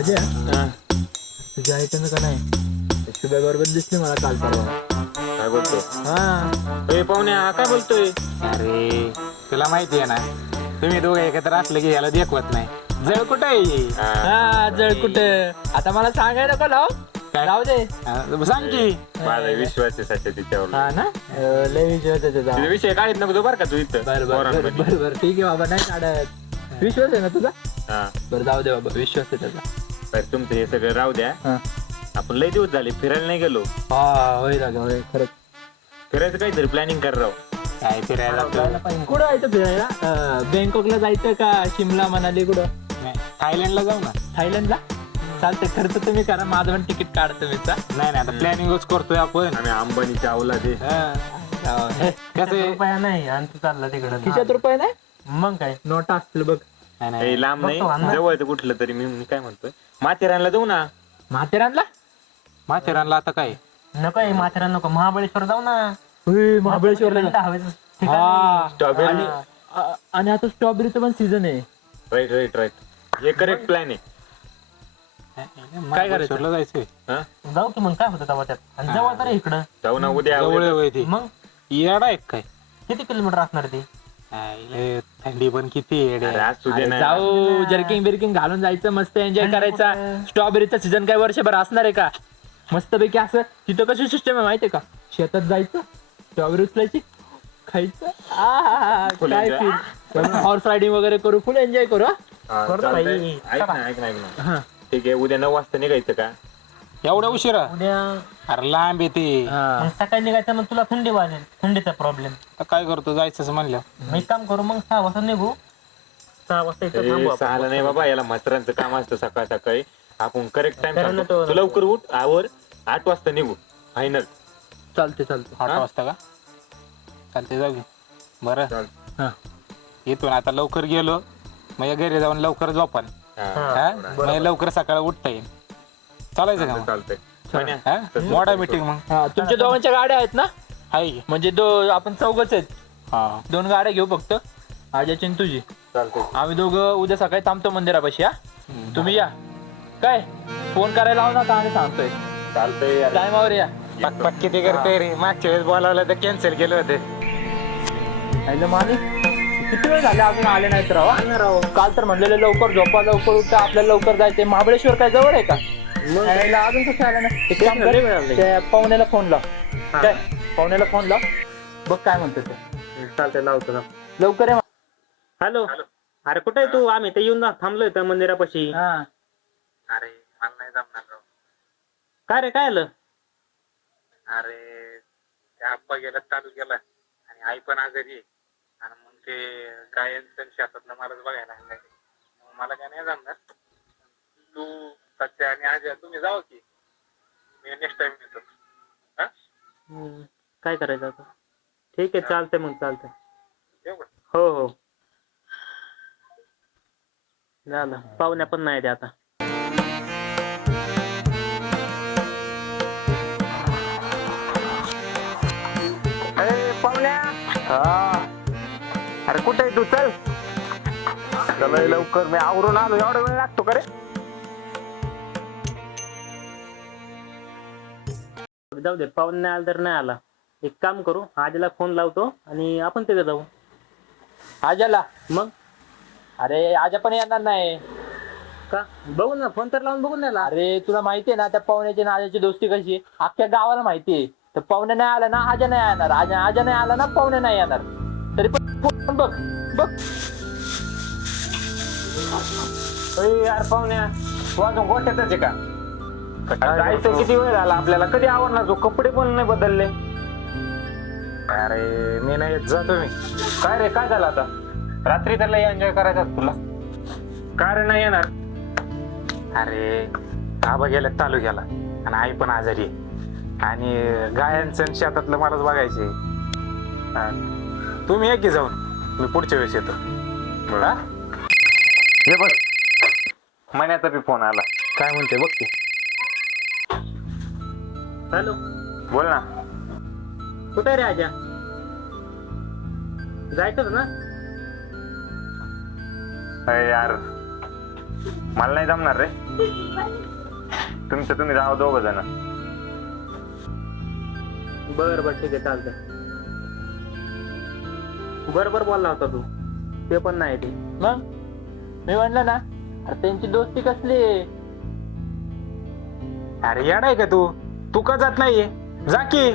अजय तुझ्या ऐकणं का नाही शुभ्या बरोबर दिसली मला काल परवा. काय बोलतो? हा ए पाहुण्या काय बोलतोय? अरे तुला माहिती आहे ना, तुम्ही दोघं एकत्र असले की याला देखवत नाही. जळ कुठं आहे? हा जळ कुठं आता मला सांगायला नको लाव. काय? राहू दे. सांग की. माझा विश्वास आहे सध्या तिच्यावर. हा ना लय विषय होता त्याचा. तिचा विषय काढत नको बरं का तू इथं बर बर पोरांमध्ये. बर बर ठीक आहे बाबा नाही काढत. विश्वास आहे ना तुझा? हा बरं जाऊ दे बाबा विश्वास आहे त्याचा. तर तुमचं हे सगळं राहू द्या. हा आपण लय दिवस झाले फिरायला नाही गेलो. हा होय राजा होय खरंच. फिरायचं काहीतरी प्लॅनिंग कर राव. काय फिरायला जातो? कुठं जायचं फिरायला? बँकॉकला जायचं का शिमला मनाली कुठं? नाही, थायलंडला जाऊ ना. थायलंडला चालतंय. खर्च तुम्ही करा माझं पण तिकीट काढतो मी. नाही आता प्लॅनिंगच करतोय आपण. आम्ही अंबानीच्या अवलाद आहे. कसं रुपया नाही आणि तू चालला तिकडं. खिशात रुपये नाही मग काय नोटा असतील बघ. नाही ए, लांब नाही बघतो अण्णा. जवळचं कुठलं तरी मी काय म्हणतोय माथेरानला जाऊ ना. माथेरानला माथेरानला आता काय? नको आहे माथेरान नको महाबळेश्वर जाऊ ना. महाबळेश्वरला जा. हवेचं ठिकाण हा स्ट्रॉबेरी. आणि आता स्ट्रॉबेरीचं पण सीझन आहे. राईट राईट राईट हे करेक्ट प्लॅन आहे. काय करायचं? जायचंय. हा आहे. जाऊ की मग काय होतं तेव्हा त्यात आणि जवळ तर आहे इकडं. जाऊ ना उद्या जवळ आहे ते. मग येडा आहे काय? किती किलोमीटर असणार ते? लय थंडी पण किती येडे. अरे, आज तुझे अरे नाही जाऊ जर्किंग बिर्किंग घालून जायचं मस्त एन्जॉय करायचा. स्ट्रॉबेरीचा सीझन काय वर्षभर असणार आहे का? मस्तपैकी असं तिथं कशी सिस्टम आहे माहितीये का? शेतात जायचं स्ट्रॉबेरी उचलायची खायचं. Full काय enjoy. फील. हॉर्स रायडिंग वगैरे करू फुल एन्जॉय करू. हा, करतो चालतंय. बाई. ऐक ना ऐक ना ऐक ना हा ठीक आहे उद्या 9 वाजता निघायचं का? एवढ्या उशिरा? उद्या अरे लांब येते. मग सकाळी निघायचं मग तुला थंडी वाजेल. थंडीचा प्रॉब्लेम. आता काय करतो जायचंच म्हणलं. मग एक काम करू मग 6 वाजता निघू. 6 वाजता इथं थांबू ए, आपण. सहाला नाही बाबा याला म्हातारांचं काम असतं सकाळ सकाळी. आपण करेक्ट टाइम कारण सांगतो. तो- तू लवकर उठ आवर 8 वाजता निघू फायनल. चालते चालते. 8 वाजता का? चालते जाऊ घे. बरं हा इथून आता लवकर गेलो मग या घरी जाऊन लवकर झोपान. मग लवकर सकाळी उठता येईल. चालायचं का मग? चालतंय हा? मोठा मीटिंग मग हा तुमच्या दोघांच्या गाड्या आहेत ना? आहे की? म्हणजे आपण चौघच आहेत. हा 2 गाड्या घेऊ फक्त आज्याची आणि तुझी. चालतंय. आम्ही दोघं उद्या सकाळी थांबतो मंदिरापाशी. हा तुम्ही या काय फोन करायला लावू नका आम्ही सांगतोय चालतंय यार. टायमावर या. पटपट किती करते रे. मागच्या वेळेस बोलावलं तर कॅन्सल केलं होते. हॅलो मालिक किती वेळ झाले अजून आले नाहीत राव. काल तर म्हणलेले लवकर झोपा लवकर उठा आपल्याला लवकर जायचंय. महाबळेश्वर काय जवळ आहे का? यायला अजून कसं आलं नाही. एक काम कर, त्या पाहुण्याला फोन लाव. काय पाहुण्याला फोन लाव बघ काय म्हणतो ते. चालतंय लावतो ना. लवकर आहे. हॅलो अरे कुठे आहे तू? आम्ही ते येऊन थांबलोय त्या मंदिरापाशी. हा अरे मला नाही जमणार राव. काय रे काय आलं? अरे त्या आप्पा गेला चालू केला आणि आई पण आजारी आहे आणि मग ते गायांचं शेतातलं मलाच बघायला आणलंय. मग मला काय नाही जमणार. तू सध्या आणि आज तुम्ही जावा की मी नेक्स्ट टाइम येतो. हा काय करायचं आता? ठीक आहे चालतंय मग चालतंय. येऊ का? हो हो झालं. पाहुण्या पण नाही ते आता. पाहुण्या अरे कुठे आहे तू? चल चल लवकर. मी आवरून आलो. एवढा वेळ लागतो का रे? जाऊ दे पाहुणे नाही आला तर नाही आला. एक काम करू आजीला फोन लावतो आणि आपण तिथे जाऊ. आज्याला मग अरे आजा पण येणार नाही. का बघू ना फोन तर लावून बघू ना. अरे तुला माहितीये ना त्या पाहुण्याची आणि आज्याची दोस्ती कशी आहे? अख्ख्या गावाला माहितीये. तर पाहुणे नाही आला ना आजा नाही येणार. आजा नाही आला ना पाहुणे नाही येणार. तरी पण फोन बघ बघ. यार पाहुण्या तू अजून गोठ्यातच आहे का? जायचं किती वेळ झाला आपल्याला. कधी आवडणार तू? कपडे पण नाही बदलले. अरे मी नाही येत. जातो मी. काय रे काय झालं आता? रात्री त्याला एन्जॉय करायचा तुला. काय रे नाही येणार? अरे आबा गेल्या तालुक्याला आणि आई पण आजारी आहे आणि गायांचं आणि शेतातलं मलाच बघायचे. तुम्ही ये की जाऊन. मी पुढच्या वेळेस येतो. हा? हे बघ मण्याचा बी फोन आला. काय म्हणते बघ की. हॅलो बोल ना. कुठे रे आजा? जायचं ना? अरे यार मला नाही जमणार रे. तुमचं तुम्ही जावं दोघं जण. बरं बरं ठीक आहे चालतंय. बरोबर बोलला होता तू. ते पण नाही ते. मग मी म्हणलं ना, अरे त्यांची दोस्ती कसली आहे. अरे येड आहे का तू? तू का जात नाहीये? जा की.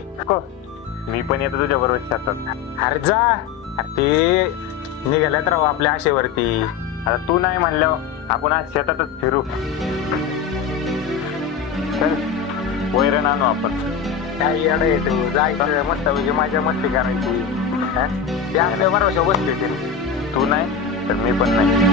मी पण येतो तुझ्या बरोबर शेतात. अरे जा. अरे ते निघाल्यात राहू आपल्या आशेवरती. आता तू नाही म्हणल्यावर आपण आज शेतातच फिरू. चल वैरण आणू आपण. काय येड आहे तू? जायचं मस्त म्हणजे माझ्या मस्ती करायची. हा? ते आपल्या बरोबर बसले ते. तू नाही तर मी पण नाही.